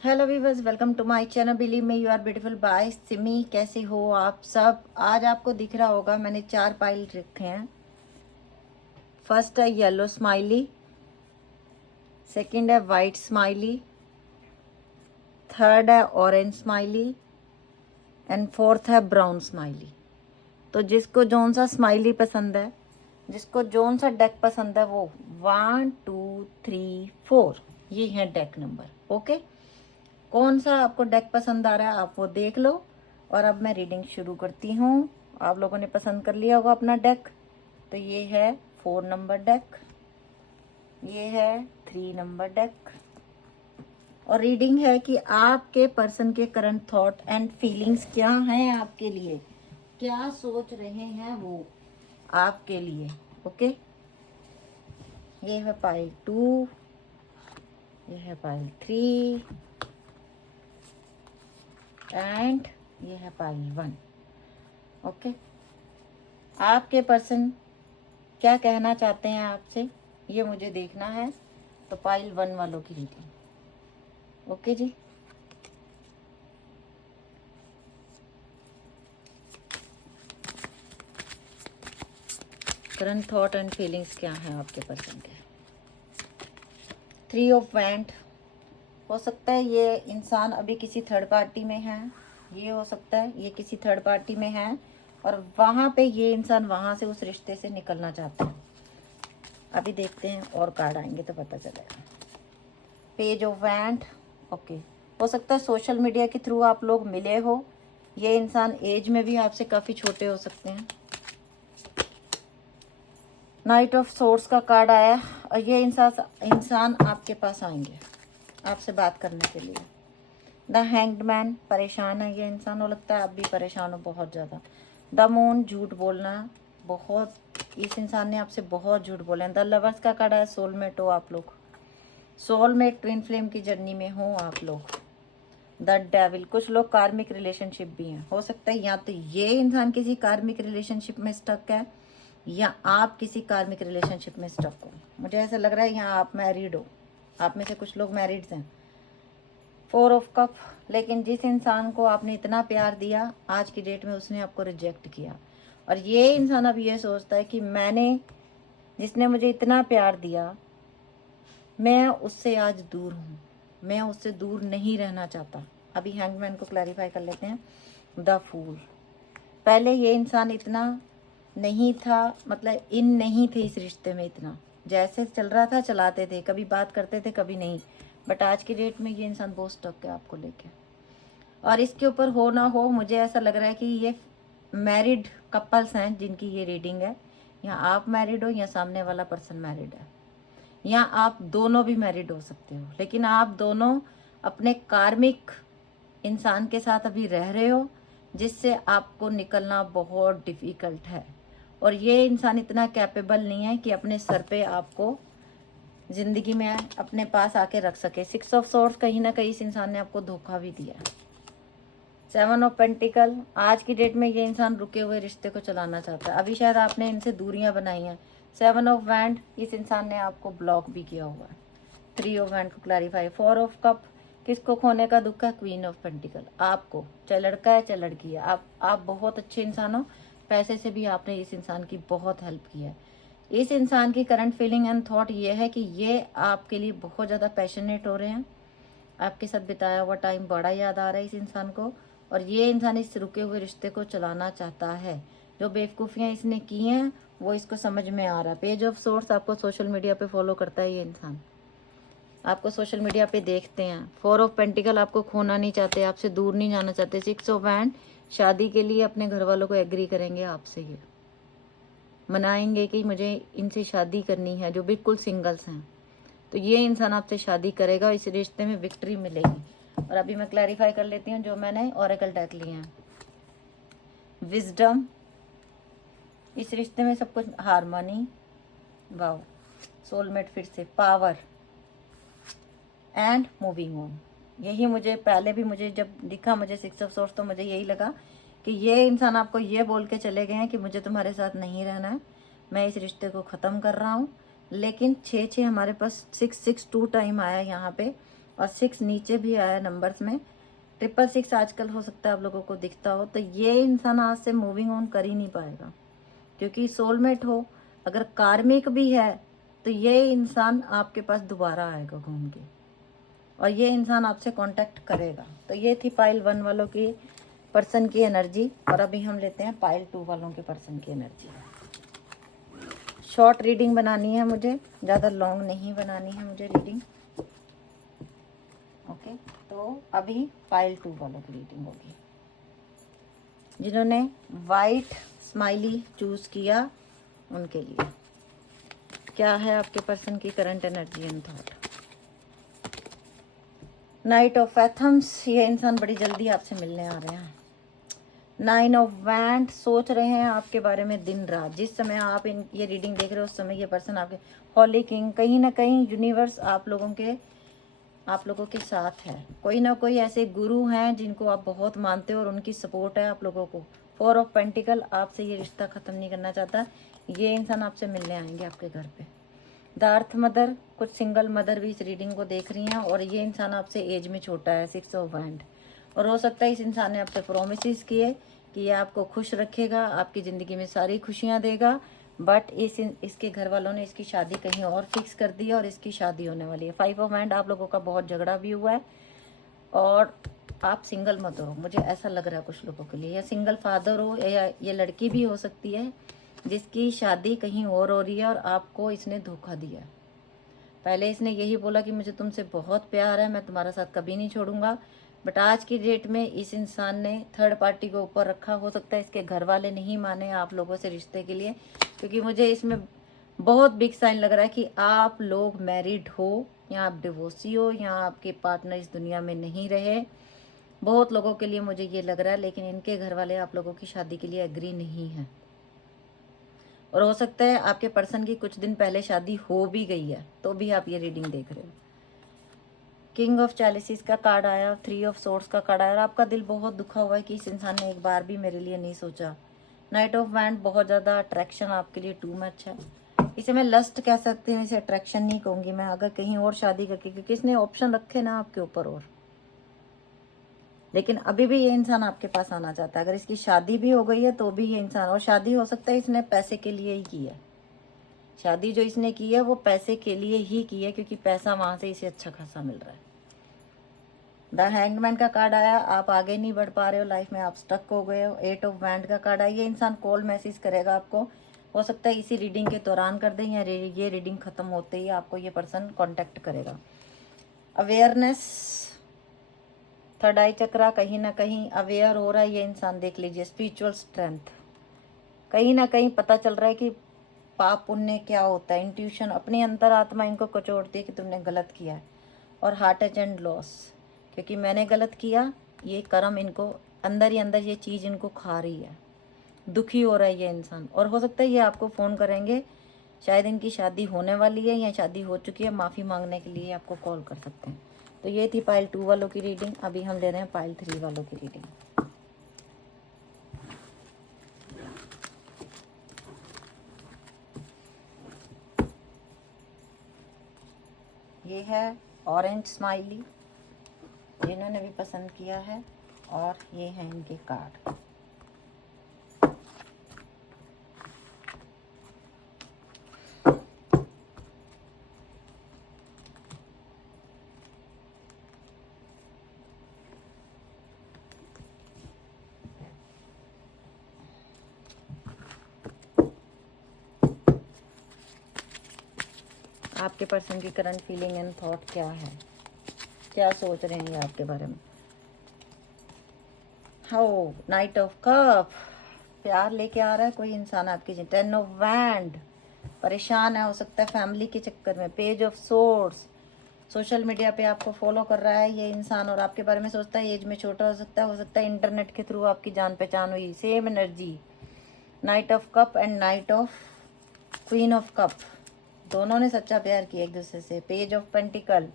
Hello viewers, welcome to my channel believe me you are beautiful by Simi. कैसे हो आप सब? आज आपको दिख रहा होगा मैंने 4 पाइल रखे हैं। फर्स्ट है येलो स्माइली, सेकंड है वाइट स्माइली, थर्ड है ऑरेंज स्माइली एंड फोर्थ है ब्राउन स्माइली। तो जिसको जौन सा स्माइली पसंद है, जिसको जौन सा डेक पसंद है, वो 1 2 3 4 ये है डेक नंबर। ओके, कौन सा आपको डेक पसंद आ रहा है आप वो देख लो। और अब मैं रीडिंग शुरू करती हूँ। आप लोगों ने पसंद कर लिया होगा अपना डेक। तो ये है 4 नंबर डेक, ये है 3 नंबर डेक। और रीडिंग है कि आपके पर्सन के करंट थॉट एंड फीलिंग्स क्या हैं आपके लिए, क्या सोच रहे हैं वो आपके लिए। ओके, ये है पाइल 2, ये है पाइल 3 एंड ये है पाइल 1। ओके, आपके पर्सन क्या कहना चाहते हैं आपसे, ये मुझे देखना है। तो पाइल 1 वालों की रीडिंग। ओके जी, करंट थॉट एंड फीलिंग्स क्या है आपके पर्सन के। 3 ऑफ वैंड, हो सकता है ये इंसान अभी किसी थर्ड पार्टी में है। ये हो सकता है ये किसी थर्ड पार्टी में है और वहाँ पे ये इंसान वहाँ से उस रिश्ते से निकलना चाहता है। अभी देखते हैं और कार्ड आएंगे तो पता चलेगा। पेज ऑफ वैंड, ओके, हो सकता है सोशल मीडिया के थ्रू आप लोग मिले हो। ये इंसान एज में भी आपसे काफ़ी छोटे हो सकते हैं। नाइट ऑफ सोर्स का कार्ड आया और ये इंसान आपके पास आएंगे आपसे बात करने के लिए। द हैंग्ड मैन, परेशान है ये इंसान, और लगता है आप भी परेशान हो बहुत ज़्यादा। द मून, झूठ बोलना, बहुत इस इंसान ने आपसे बहुत झूठ बोले हैं। द लवर्स का कार्ड है, सोलमेट हो आप लोग, सोलमेट ट्विन फ्लेम की जर्नी में हो आप लोग। द डेविल, कुछ लोग कार्मिक रिलेशनशिप भी हैं। हो सकता है या तो ये इंसान किसी कार्मिक रिलेशनशिप में स्टक है या आप किसी कार्मिक रिलेशनशिप में स्टक हो। मुझे ऐसा लग रहा है यहाँ आप मैरिड हो, आप में से कुछ लोग मैरिड हैं। 4 ऑफ कप, लेकिन जिस इंसान को आपने इतना प्यार दिया आज की डेट में उसने आपको रिजेक्ट किया। और ये इंसान अब ये सोचता है कि मैंने, जिसने मुझे इतना प्यार दिया, मैं उससे आज दूर हूँ, मैं उससे दूर नहीं रहना चाहता। अभी हैंगमैन को क्लैरिफाई कर लेते हैं। द फूल, पहले ये इंसान इतना नहीं था, मतलब इन नहीं थे इस रिश्ते में, इतना जैसे चल रहा था चलाते थे, कभी बात करते थे कभी नहीं। बट आज की डेट में ये इंसान बहुत स्टक है आपको लेके। और इसके ऊपर हो ना हो, मुझे ऐसा लग रहा है कि ये मैरिड कपल्स हैं जिनकी ये रीडिंग है। या आप मैरिड हो या सामने वाला पर्सन मैरिड है, या आप दोनों भी मैरिड हो सकते हो। लेकिन आप दोनों अपने कार्मिक इंसान के साथ अभी रह रहे हो जिससे आपको निकलना बहुत डिफ़िकल्ट है। और ये इंसान इतना कैपेबल नहीं है कि अपने सर पे आपको ज़िंदगी में अपने पास आके रख सके। 6 ऑफ सोर्स, कहीं ना कहीं इस इंसान ने आपको धोखा भी दिया। 7 ऑफ पेंटिकल, आज की डेट में ये इंसान रुके हुए रिश्ते को चलाना चाहता है। अभी शायद आपने इनसे दूरियां बनाई हैं। 7 ऑफ वैंड, इस इंसान ने आपको ब्लॉक भी किया हुआ है। 3 ऑफ वैंड को क्लैरिफाई। 4 ऑफ कप, किसको खोने का दुख है? क्वीन ऑफ पेंटिकल, आपको, चाहे लड़का है चाहे लड़की है। आप बहुत अच्छे इंसान हो, पैसे से भी आपने इस इंसान की बहुत हेल्प की है। इस इंसान की करंट फीलिंग एंड थॉट ये है कि ये आपके लिए बहुत ज़्यादा पैशनेट हो रहे हैं। आपके साथ बिताया हुआ टाइम बड़ा याद आ रहा है इस इंसान को। और ये इंसान इस रुके हुए रिश्ते को चलाना चाहता है। जो बेवकूफ़ियाँ इसने की हैं वो इसको समझ में आ रहा है। पेज ऑफ सोर्स, आपको सोशल मीडिया पे फॉलो करता है ये इंसान, आपको सोशल मीडिया पे देखते हैं। 4 ऑफ पेंटिकल, आपको खोना नहीं चाहते, आपसे दूर नहीं जाना चाहते। 6 ऑफ वैंड, शादी के लिए अपने घर वालों को एग्री करेंगे आपसे, ये मनाएंगे कि मुझे इनसे शादी करनी है, जो बिल्कुल सिंगल्स हैं। तो ये इंसान आपसे शादी करेगा, इस रिश्ते में विक्ट्री मिलेगी। और अभी मैं क्लैरिफाई कर लेती हूँ जो मैंने ओरेकल डेक लिए हैं। विजडम, इस रिश्ते में सब कुछ हारमोनी, वाओ, सोलमेट फिर से, पावर एंड मूविंग ऑन। यही मुझे पहले भी, मुझे जब दिखा मुझे 6 ऑफ सोर्स, तो मुझे यही लगा कि ये इंसान आपको ये बोल के चले गए हैं कि मुझे तुम्हारे साथ नहीं रहना है, मैं इस रिश्ते को ख़त्म कर रहा हूँ। लेकिन 6 6 हमारे पास 6 6 2 टाइम आया यहाँ पे। और 6 नीचे भी आया नंबर्स में। 666 आजकल हो सकता है आप लोगों को दिखता हो, तो ये इंसान आज से मूविंग ऑन कर ही नहीं पाएगा, क्योंकि सोलमेट हो, अगर कार्मिक भी है तो ये इंसान आपके पास दोबारा आएगा घूम के, और ये इंसान आपसे कांटेक्ट करेगा। तो ये थी पाइल 1 वालों की पर्सन की एनर्जी। और अभी हम लेते हैं पाइल 2 वालों के पर्सन की एनर्जी। शॉर्ट रीडिंग बनानी है मुझे, ज़्यादा लॉन्ग नहीं बनानी है मुझे रीडिंग। ओके, तो अभी पाइल 2 वालों की रीडिंग होगी। जिन्होंने वाइट स्माइली चूज किया उनके लिए क्या है आपके पर्सन की current energy and thought. Knight of एथम्स, ये इंसान बड़ी जल्दी आपसे मिलने आ रहे हैं। 9 ऑफ वैंड, सोच रहे हैं आपके बारे में दिन रात। जिस समय आप ये रीडिंग देख रहे हो उस समय ये पर्सन आपके हॉली किंग, कहीं ना कहीं यूनिवर्स आप लोगों के साथ है। कोई ना कोई ऐसे गुरु हैं जिनको आप बहुत मानते हो और उनकी सपोर्ट है आप लोगों को। 4 ऑफ पेंटिकल, आपसे ये रिश्ता ख़त्म नहीं करना चाहता, ये इंसान आपसे मिलने आएंगे आपके घर पे। द अर्थ मदर, कुछ सिंगल मदर भी इस रीडिंग को देख रही हैं, और ये इंसान आपसे एज में छोटा है। 6 ऑफ वैंड, और हो सकता है इस इंसान ने आपसे प्रोमिस किए कि ये आपको खुश रखेगा, आपकी ज़िंदगी में सारी खुशियाँ देगा, बट इसके घर वालों ने इसकी शादी कहीं और फिक्स कर दी है और इसकी शादी होने वाली है। 5 ऑफ हैंड, आप लोगों का बहुत झगड़ा भी हुआ है, और आप सिंगल मत हो, मुझे ऐसा लग रहा है कुछ लोगों के लिए, या सिंगल फादर हो, या ये लड़की भी हो सकती है जिसकी शादी कहीं और हो रही है और आपको इसने धोखा दिया। पहले इसने यही बोला कि मुझे तुमसे बहुत प्यार है, मैं तुम्हारा साथ कभी नहीं छोड़ूंगा, बट आज की डेट में इस इंसान ने थर्ड पार्टी को ऊपर रखा। हो सकता है इसके घर वाले नहीं माने आप लोगों से रिश्ते के लिए, क्योंकि मुझे इसमें बहुत बिग साइन लग रहा है कि आप लोग मैरिड हो, या आप डिवोर्सी हो, या आपके पार्टनर इस दुनिया में नहीं रहे। बहुत लोगों के लिए मुझे ये लग रहा है, लेकिन इनके घर वाले आप लोगों की शादी के लिए एग्री नहीं है। और हो सकता है आपके पर्सन की कुछ दिन पहले शादी हो भी गई है, तो भी आप ये रीडिंग देख रहे हो। किंग ऑफ चैलिसीज का कार्ड आया, 3 ऑफ सोर्ड्स का कार्ड आया, और आपका दिल बहुत दुखा हुआ है कि इस इंसान ने एक बार भी मेरे लिए नहीं सोचा। नाइट ऑफ वैंड, बहुत ज़्यादा अट्रैक्शन आपके लिए टू मच है। इसे मैं लस्ट कह सकती हूँ, इसे अट्रैक्शन नहीं कहूँगी मैं, अगर कहीं और शादी करके, क्योंकि इसने ऑप्शन रखे ना आपके ऊपर और। लेकिन अभी भी ये इंसान आपके पास आना चाहता है। अगर इसकी शादी भी हो गई है तो भी ये इंसान, और शादी हो सकता है इसने पैसे के लिए ही की है। शादी जो इसने की है वो पैसे के लिए ही की है, क्योंकि पैसा वहाँ से इसे अच्छा खासा मिल रहा है। द हैंगमैन का कार्ड आया, आप आगे नहीं बढ़ पा रहे हो लाइफ में, आप स्टक हो गए हो। 8 ऑफ वैंड का कार्ड आया, ये इंसान कॉल मैसेज करेगा आपको, हो सकता है इसी रीडिंग के दौरान कर दें, या ये रीडिंग ख़त्म होते ही आपको ये पर्सन कांटेक्ट करेगा। अवेयरनेस, थर्ड आई चक्रा, कहीं ना कहीं अवेयर हो रहा है ये इंसान, देख लीजिए। स्पिरिचुअल स्ट्रेंथ, कहीं ना कहीं पता चल रहा है कि पाप पुण्य क्या होता है। इंट्यूशन, अपनी अंतरात्मा इनको कचोड़ती है कि तुमने गलत किया है। और हार्ट टच एंड लॉस, क्योंकि मैंने गलत किया, ये कर्म इनको अंदर ही अंदर, ये चीज़ इनको खा रही है। दुखी हो रहा है ये इंसान, और हो सकता है ये आपको फ़ोन करेंगे, शायद इनकी शादी होने वाली है या शादी हो चुकी है, माफ़ी मांगने के लिए आपको कॉल कर सकते हैं। तो ये थी पाइल 2 वालों की रीडिंग। अभी हम ले रहे हैं पाइल 3 वालों की रीडिंग। ये है ऑरेंज स्माइली, जिन्होंने भी पसंद किया है, और ये हैं इनके कार्ड। आपके पर्सन की करंट फीलिंग एंड थॉट क्या है, क्या सोच रहे हैं ये आपके बारे में। हाउ, नाइट ऑफ कप, प्यार लेके आ रहा है कोई इंसान आपकी। 10 ऑफ वैंड, परेशान है, हो सकता है फैमिली के चक्कर में। Page of swords, social media पे आपको फॉलो कर रहा है ये इंसान, और आपके बारे में सोचता है, एज में छोटा हो सकता है इंटरनेट के थ्रू आपकी जान पहचान हुई। Same energy, night of cup and night of queen of cup, दोनों ने सच्चा प्यार किया एक दूसरे से। Page of pentacle,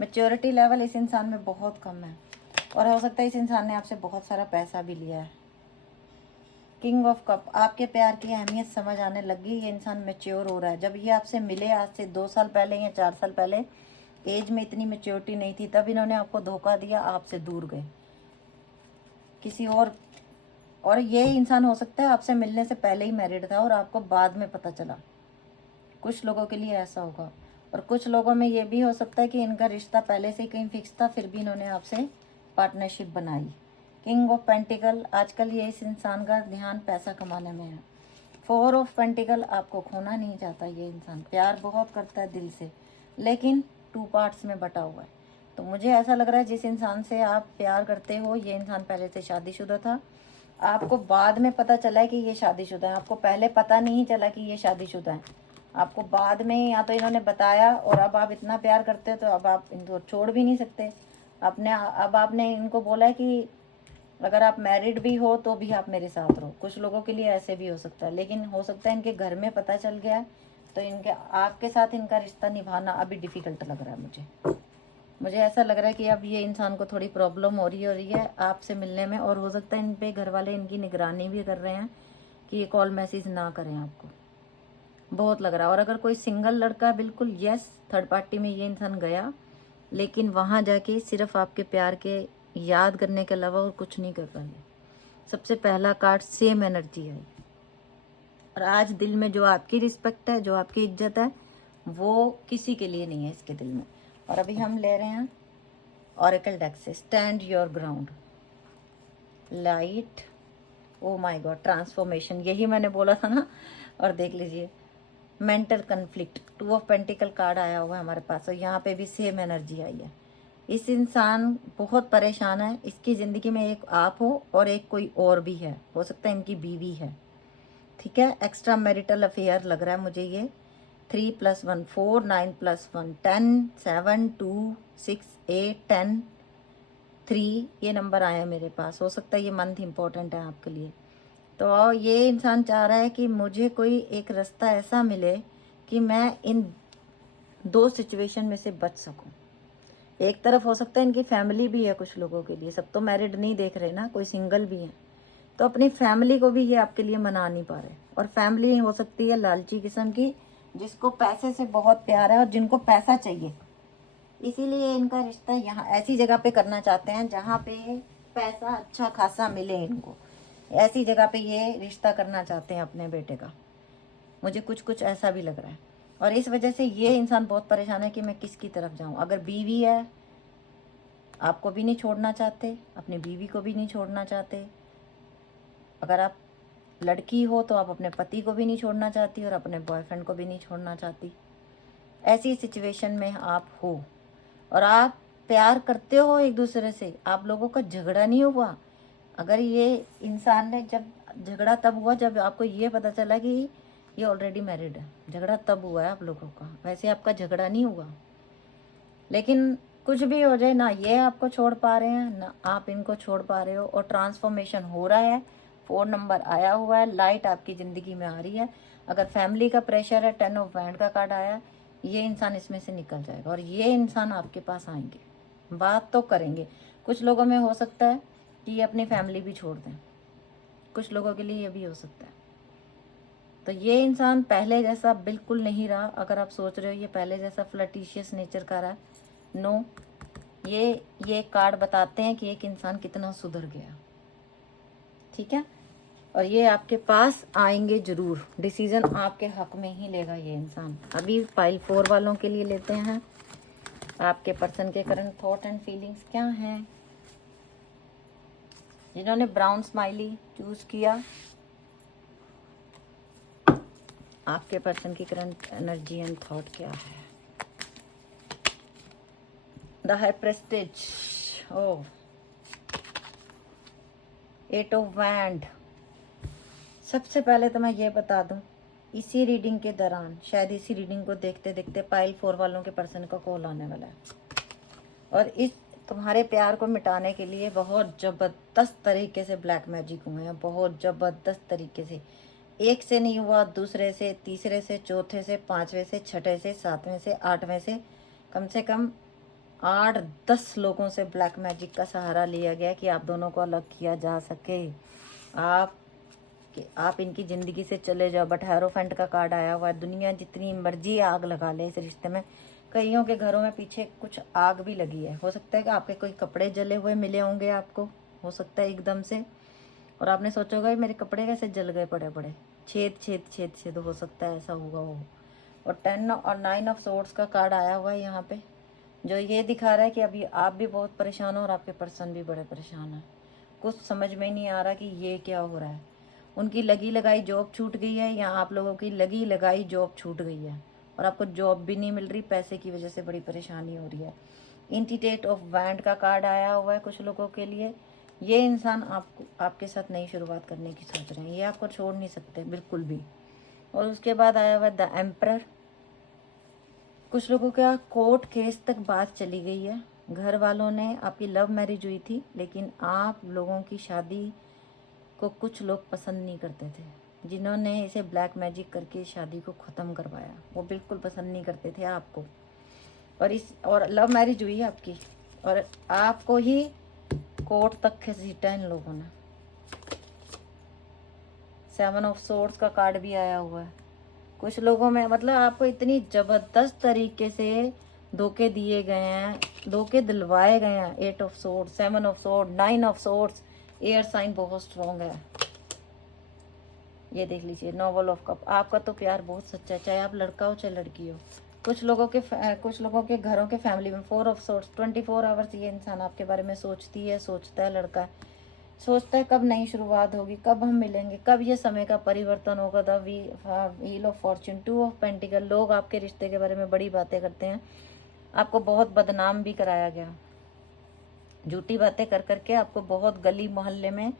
maturity level इस इंसान में बहुत कम है, और हो सकता है इस इंसान ने आपसे बहुत सारा पैसा भी लिया है। किंग ऑफ कप, आपके प्यार की अहमियत समझ आने लगी, ये इंसान मैच्योर हो रहा है। जब ये आपसे मिले आज से 2 साल पहले या 4 साल पहले, एज में इतनी मैच्योरिटी नहीं थी, तब इन्होंने आपको धोखा दिया, आपसे दूर गए किसी और ये इंसान हो सकता है आपसे मिलने से पहले ही मैरिड था और आपको बाद में पता चला। कुछ लोगों के लिए ऐसा होगा। और कुछ लोगों में ये भी हो सकता है कि इनका रिश्ता पहले से ही कहीं फिक्स था, फिर भी इन्होंने आपसे पार्टनरशिप बनाई। किंग ऑफ पेंटिकल, आजकल ये इस इंसान का ध्यान पैसा कमाने में है। 4 ऑफ पेंटिकल, आपको खोना नहीं चाहता ये इंसान, प्यार बहुत करता है दिल से, लेकिन 2 पार्ट्स में बटा हुआ है। तो मुझे ऐसा लग रहा है जिस इंसान से आप प्यार करते हो ये इंसान पहले से शादीशुदा था। आपको बाद में पता चला है कि ये शादीशुदा है, आपको पहले पता नहीं चला कि ये शादीशुदा है, आपको बाद में या तो इन्होंने बताया, और अब आप इतना प्यार करते हो तो अब आप इनको छोड़ भी नहीं सकते। अब आपने इनको बोला है कि अगर आप मैरिड भी हो तो भी आप मेरे साथ रहो। कुछ लोगों के लिए ऐसे भी हो सकता है, लेकिन हो सकता है इनके घर में पता चल गया है, तो इनके आपके साथ इनका रिश्ता निभाना अभी डिफ़िकल्ट लग रहा है। मुझे ऐसा लग रहा है कि अब ये इंसान को थोड़ी प्रॉब्लम हो रही है आपसे मिलने में, और हो सकता है इन पे घर वाले इनकी निगरानी भी कर रहे हैं कि ये कॉल मैसेज ना करें आपको, बहुत लग रहा है। और अगर कोई सिंगल लड़का, बिल्कुल यस, थर्ड पार्टी में ये इंसान गया, लेकिन वहाँ जाके सिर्फ आपके प्यार के याद करने के अलावा और कुछ नहीं कर रहा है। सबसे पहला कार्ड सेम एनर्जी है, और आज दिल में जो आपकी रिस्पेक्ट है, जो आपकी इज्जत है, वो किसी के लिए नहीं है इसके दिल में। और अभी हम ले रहे हैं ऑरेकल डेक से, stand your ground, light, oh my God, transformation, यही मैंने बोला था ना। और देख लीजिए mental conflict, 2 of pentacle card आया हुआ है हमारे पास, और यहाँ पे भी सेम एनर्जी आई है। इस इंसान बहुत परेशान है, इसकी ज़िंदगी में एक आप हो और एक कोई और भी है, हो सकता है इनकी बीवी है, ठीक है। एक्स्ट्रा मैरिटल अफेयर लग रहा है मुझे ये। 3 + 1 4, 9 + 1 10, 7 2 6 8 10 3, ये नंबर आया मेरे पास। हो सकता है ये मंथ इम्पोर्टेंट है आपके लिए। तो ये इंसान चाह रहा है कि मुझे कोई एक रास्ता ऐसा मिले कि मैं इन 2 सिचुएशन में से बच सकूं। एक तरफ हो सकता है इनकी फैमिली भी है, कुछ लोगों के लिए, सब तो मैरिड नहीं देख रहे ना, कोई सिंगल भी है, तो अपनी फैमिली को भी ये आपके लिए मना नहीं पा रहे। और फैमिली हो सकती है लालची किस्म की, जिसको पैसे से बहुत प्यार है और जिनको पैसा चाहिए, इसीलिए इनका रिश्ता यहाँ ऐसी जगह पे करना चाहते हैं जहाँ पे पैसा अच्छा खासा मिले इनको, ऐसी जगह पे ये रिश्ता करना चाहते हैं अपने बेटे का। मुझे कुछ ऐसा भी लग रहा है, और इस वजह से ये इंसान बहुत परेशान है कि मैं किसकी तरफ जाऊँ। अगर बीवी है, आपको भी नहीं छोड़ना चाहते, अपनी बीवी को भी नहीं छोड़ना चाहते। अगर आप लड़की हो तो आप अपने पति को भी नहीं छोड़ना चाहती और अपने बॉयफ्रेंड को भी नहीं छोड़ना चाहती। ऐसी सिचुएशन में आप हो और आप प्यार करते हो एक दूसरे से, आप लोगों का झगड़ा नहीं हुआ। अगर ये इंसान ने, जब झगड़ा तब हुआ जब आपको ये पता चला कि ये ऑलरेडी मैरिड है, झगड़ा तब हुआ है आप लोगों का, वैसे आपका झगड़ा नहीं हुआ। लेकिन कुछ भी हो जाए ना, ये आपको छोड़ पा रहे हैं ना आप इनको छोड़ पा रहे हो, और ट्रांसफॉर्मेशन हो रहा है। 4 नंबर आया हुआ है, लाइट आपकी ज़िंदगी में आ रही है। अगर फैमिली का प्रेशर है, 10 ऑफ वैंड का कार्ड आया है, ये इंसान इसमें से निकल जाएगा और ये इंसान आपके पास आएंगे, बात तो करेंगे। कुछ लोगों में हो सकता है कि ये अपनी फैमिली भी छोड़ दें, कुछ लोगों के लिए ये भी हो सकता है। तो ये इंसान पहले जैसा बिल्कुल नहीं रहा। अगर आप सोच रहे हो ये पहले जैसा फ्लर्टिशियस नेचर का रहा, नो, ये कार्ड बताते हैं कि एक इंसान कितना सुधर गया, ठीक है। और ये आपके पास आएंगे जरूर, डिसीजन आपके हक में ही लेगा ये इंसान। अभी पाइल 4 वालों के लिए लेते हैं, आपके पर्सन के करंट थॉट एंड फीलिंग्स क्या हैं। जिन्होंने ब्राउन स्माइली चूज किया, आपके पर्सन की करंट एनर्जी एंड थॉट क्या है। The high prestige, oh, 8 of wand. सबसे पहले तो मैं ये बता दूं, इसी रीडिंग के दौरान, शायद इसी रीडिंग को देखते देखते पाइल 4 वालों के पर्सन का कॉल आने वाला है, और इस तुम्हारे प्यार को मिटाने के लिए बहुत ज़बरदस्त तरीके से ब्लैक मैजिक हुए हैं, बहुत ज़बरदस्त तरीके से। एक से नहीं हुआ, दूसरे से, तीसरे से, चौथे से, 5वें से, 6ठे से, 7वें से, 8वें से, कम से कम 8-10 लोगों से ब्लैक मैजिक का सहारा लिया गया कि आप दोनों को अलग किया जा सके, आप इनकी ज़िंदगी से चले जाओ। बट हेरोफेंट का कार्ड आया हुआ है, दुनिया जितनी मर्जी आग लगा ले इस रिश्ते में, कईयों के घरों में पीछे कुछ आग भी लगी है, हो सकता है कि आपके कोई कपड़े जले हुए मिले होंगे आपको, हो सकता है एकदम से, और आपने सोचा होगा मेरे कपड़े कैसे जल गए, पड़े पड़े छेद छेद छेद छेद, हो सकता है ऐसा होगा वो। और 10 और 9 ऑफ सोर्ड्स का कार्ड आया हुआ है यहाँ पे, जो ये दिखा रहा है कि अभी आप भी बहुत परेशान हो और आपके पर्सन भी बड़े परेशान हैं। कुछ समझ में नहीं आ रहा कि ये क्या हो रहा है। उनकी लगी लगाई जॉब छूट गई है या आप लोगों की लगी लगाई जॉब छूट गई है और आपको जॉब भी नहीं मिल रही, पैसे की वजह से बड़ी परेशानी हो रही है। इंटीटेट ऑफ वैंड का कार्ड आया हुआ है कुछ लोगों के लिए। ये इंसान आपको आपके साथ नई शुरुआत करने की सोच रहे हैं, ये आपको छोड़ नहीं सकते बिल्कुल भी। और उसके बाद आया हुआ है द एम्परर। कुछ लोगों का कोर्ट केस तक बात चली गई है, घर वालों ने, आपकी लव मैरिज हुई थी लेकिन आप लोगों की शादी को कुछ लोग पसंद नहीं करते थे, जिन्होंने इसे ब्लैक मैजिक करके शादी को ख़त्म करवाया, वो बिल्कुल पसंद नहीं करते थे आपको। और लव मैरिज हुई है आपकी और आपको ही कोर्ट तक घसीटा इन लोगों ने। 7 ऑफ सोर्ड्स का कार्ड भी आया हुआ है। कुछ लोगों में मतलब आपको इतनी ज़बरदस्त तरीके से धोखे दिए गए हैं, धोखे दिलवाए गए हैं। 8 of swords, 7 of sword, 9 of swords. Air sign बहुत स्ट्रॉन्ग है, ये देख लीजिए। नोवेल ऑफ कप, आपका तो प्यार बहुत सच्चा है, चाहे आप लड़का हो चाहे लड़की हो। कुछ लोगों के घरों के फैमिली में 4 ऑफ सोर्ड्स। 24 आवर्स ये इंसान आपके बारे में सोचता है, लड़का सोचता है कब नई शुरुआत होगी, कब हम मिलेंगे, कब ये समय का परिवर्तन होगा। The wheel of Fortune, 2 of pentacle. लोग आपके रिश्ते के बारे में बड़ी बातें करते हैं, आपको बहुत बदनाम भी कराया गया, झूठी बातें कर करके आपको बहुत गली मोहल्ले में,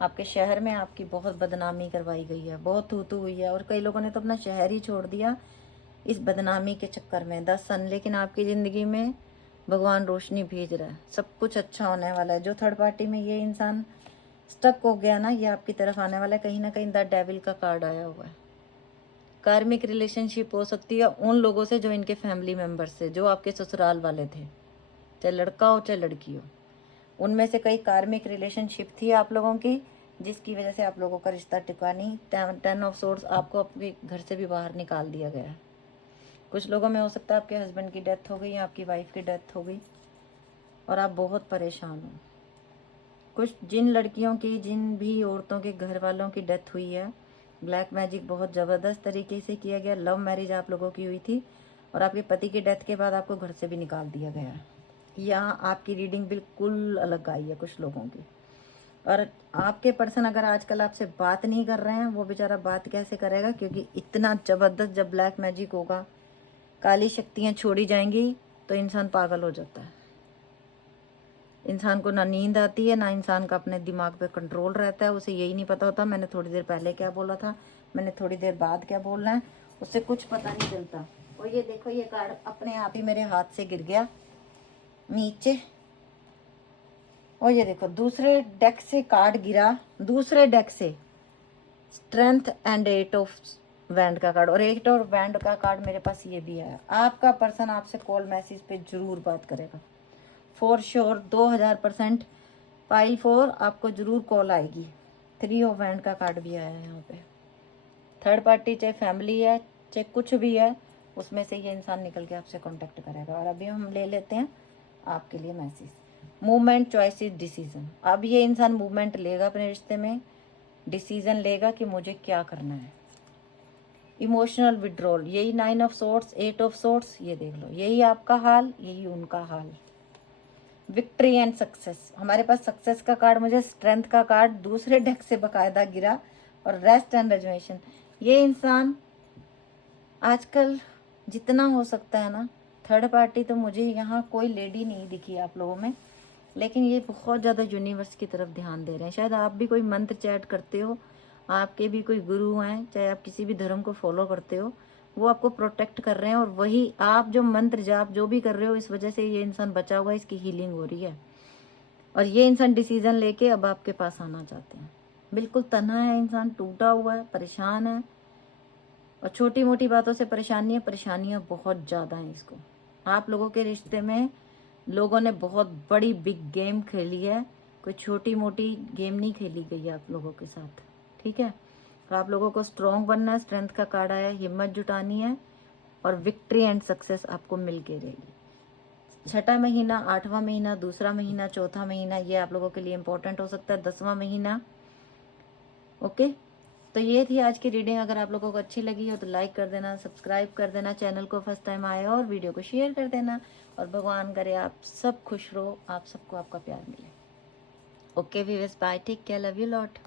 आपके शहर में आपकी बहुत बदनामी करवाई गई है, बहुत तू हुई है। और कई लोगों ने तो अपना शहर ही छोड़ दिया इस बदनामी के चक्कर में। 10 सन, लेकिन आपकी ज़िंदगी में भगवान रोशनी भेज रहा है, सब कुछ अच्छा होने वाला है। जो थर्ड पार्टी में ये इंसान स्टक हो गया ना, ये आपकी तरफ आने वाला है। कहीं ना कहीं द डेविल का कार्ड आया हुआ है। कार्मिक रिलेशनशिप हो सकती है उन लोगों से जो इनके फैमिली मेम्बर से, जो आपके ससुराल वाले थे, चाहे लड़का हो चाहे लड़की हो। उनमें से कई कार्मिक रिलेशनशिप थी आप लोगों की, जिसकी वजह से आप लोगों का रिश्ता टिका नहीं। 10 ऑफ सोर्ड्स, आपको अपने घर से भी बाहर निकाल दिया गया है। कुछ लोगों में हो सकता है आपके हस्बैंड की डेथ हो गई या आपकी वाइफ की डेथ हो गई और आप बहुत परेशान हो। कुछ जिन लड़कियों की, जिन भी औरतों के घर वालों की डेथ हुई है, ब्लैक मैजिक बहुत ज़बरदस्त तरीके से किया गया। लव मैरिज आप लोगों की हुई थी और आपके पति की डेथ के बाद आपको घर से भी निकाल दिया गया है। यहाँ आपकी रीडिंग बिल्कुल अलग आई है कुछ लोगों की। और आपके पर्सन अगर आजकल आपसे बात नहीं कर रहे हैं, वो बेचारा बात कैसे करेगा, क्योंकि इतना ज़बरदस्त जब ब्लैक मैजिक होगा, काली शक्तियाँ छोड़ी जाएंगी तो इंसान पागल हो जाता है। इंसान को ना नींद आती है, ना इंसान का अपने दिमाग पे कंट्रोल रहता है। उसे यही नहीं पता होता मैंने थोड़ी देर पहले क्या बोला था, मैंने थोड़ी देर बाद क्या बोलना है, उससे कुछ पता नहीं चलता। और ये देखो, ये कार्ड अपने आप ही मेरे हाथ से गिर गया नीचे। और ये देखो, दूसरे डेक से कार्ड गिरा, दूसरे डेक से स्ट्रेंथ एंड 8 ऑफ वैंड का कार्ड। और 8 और वैंड का कार्ड मेरे पास ये भी है। आपका पर्सन आपसे कॉल मैसेज पे जरूर बात करेगा, फॉर श्योर 2000%। पाइल 4 आपको जरूर कॉल आएगी। 3 ऑफ वैंड का कार्ड भी आया है यहाँ पे। थर्ड पार्टी चाहे फैमिली है चाहे कुछ भी है, उसमें से ये इंसान निकल के आपसे कांटेक्ट करेगा। और अभी हम ले लेते हैं आपके लिए मैसेज। Movement, choices, decision. अब ये इंसान मूवमेंट लेगा अपने रिश्ते में, डिसीजन लेगा कि मुझे क्या करना है। इमोशनल विड्रॉल, यही 9 ऑफ सोर्ड्स, 8 ऑफ सोर्ड्स, ये देख लो, यही आपका हाल, यही उनका हाल। विक्ट्री एंड सक्सेस, हमारे पास सक्सेस का कार्ड, मुझे स्ट्रेंथ का कार्ड दूसरे डेक से बकायदा गिरा, और रेस्ट एंड रेजमेशन। ये इंसान आजकल जितना हो सकता है ना, थर्ड पार्टी तो मुझे यहाँ कोई लेडी नहीं दिखी आप लोगों में, लेकिन ये बहुत ज़्यादा यूनिवर्स की तरफ ध्यान दे रहे हैं। शायद आप भी कोई मंत्र चैट करते हो, आपके भी कोई गुरु हैं, चाहे आप किसी भी धर्म को फॉलो करते हो, वो आपको प्रोटेक्ट कर रहे हैं। और वही आप जो मंत्र जाप जो भी कर रहे हो, इस वजह से ये इंसान बचा हुआ है, इसकी हीलिंग हो रही है। और ये इंसान डिसीजन लेके अब आपके पास आना चाहते हैं। बिल्कुल तन्हा है इंसान, टूटा हुआ है, परेशान है, और छोटी मोटी बातों से परेशानी है, परेशानियाँ बहुत ज़्यादा हैं इसको। आप लोगों के रिश्ते में लोगों ने बहुत बड़ी बिग गेम खेली है, कोई छोटी मोटी गेम नहीं खेली गई है आप लोगों के साथ, ठीक है। तो आप लोगों को स्ट्रॉन्ग बनना है, स्ट्रेंथ का कार्ड आया है, हिम्मत जुटानी है, और विक्ट्री एंड सक्सेस आपको मिल के रहेगी। छठा महीना, आठवां महीना, दूसरा महीना, चौथा महीना, ये आप लोगों के लिए इंपॉर्टेंट हो सकता है। 10वां महीना। ओके, तो ये थी आज की रीडिंग। अगर आप लोगों को अच्छी लगी हो तो लाइक कर देना, सब्सक्राइब कर देना, चैनल को फर्स्ट टाइम आए और वीडियो को शेयर कर देना। और भगवान करे आप सब खुश रहो, आप सबको आपका प्यार मिले। Okay viewers, bye, take care, love you lot.